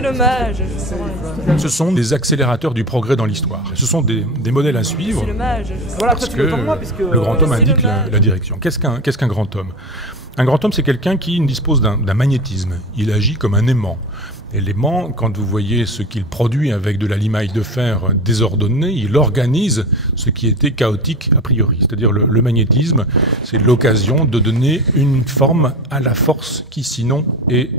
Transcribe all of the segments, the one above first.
C'est le mage. Ce sont des accélérateurs du progrès dans l'histoire. Ce sont des modèles à suivre. C'est le mage. Voilà, Parce toi, que tu veux moi, puisque le grand homme c'est indique le mage. la direction. Qu'est-ce qu'un grand homme? Un grand homme, c'est quelqu'un qui dispose d'un magnétisme. Il agit comme un aimant. Et l'aimant, quand vous voyez ce qu'il produit avec de la limaille de fer désordonnée, il organise ce qui était chaotique a priori. C'est-à-dire le magnétisme, c'est l'occasion de donner une forme à la force qui sinon est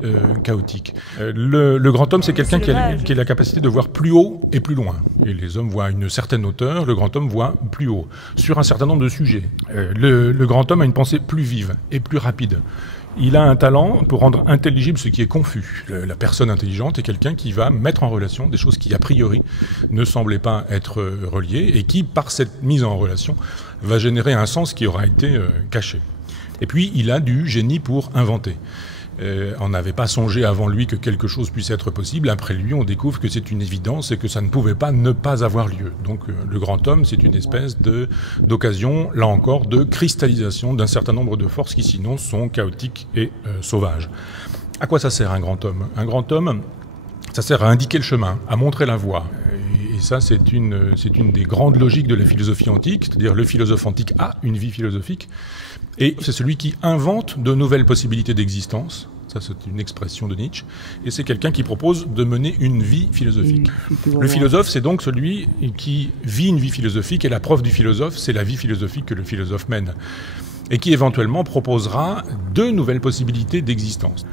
chaotique. Le grand homme, c'est quelqu'un qui a la capacité de voir plus haut et plus loin. Et les hommes voient à une certaine hauteur, le grand homme voit plus haut, sur un certain nombre de sujets. Le grand homme a une pensée plus vive et plus rapide. Il a un talent pour rendre intelligible ce qui est confus. La personne intelligente est quelqu'un qui va mettre en relation des choses qui, a priori, ne semblaient pas être reliées et qui, par cette mise en relation, va générer un sens qui aura été caché. Et puis, il a du génie pour inventer. On n'avait pas songé avant lui que quelque chose puisse être possible. Après lui, on découvre que c'est une évidence et que ça ne pouvait pas ne pas avoir lieu. Donc le grand homme, c'est une espèce d'occasion, là encore, de cristallisation d'un certain nombre de forces qui sinon sont chaotiques et sauvages. À quoi ça sert un grand homme? Un grand homme, ça sert à indiquer le chemin, à montrer la voie. Et ça, c'est une des grandes logiques de la philosophie antique, c'est-à-dire le philosophe antique a une vie philosophique, et c'est celui qui invente de nouvelles possibilités d'existence. Ça, c'est une expression de Nietzsche. Et c'est quelqu'un qui propose de mener une vie philosophique. Le philosophe, c'est donc celui qui vit une vie philosophique, et la preuve du philosophe, c'est la vie philosophique que le philosophe mène, et qui éventuellement proposera de nouvelles possibilités d'existence.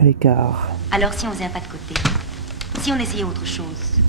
à l'écart. Alors si on faisait un pas de côté, si on essayait autre chose.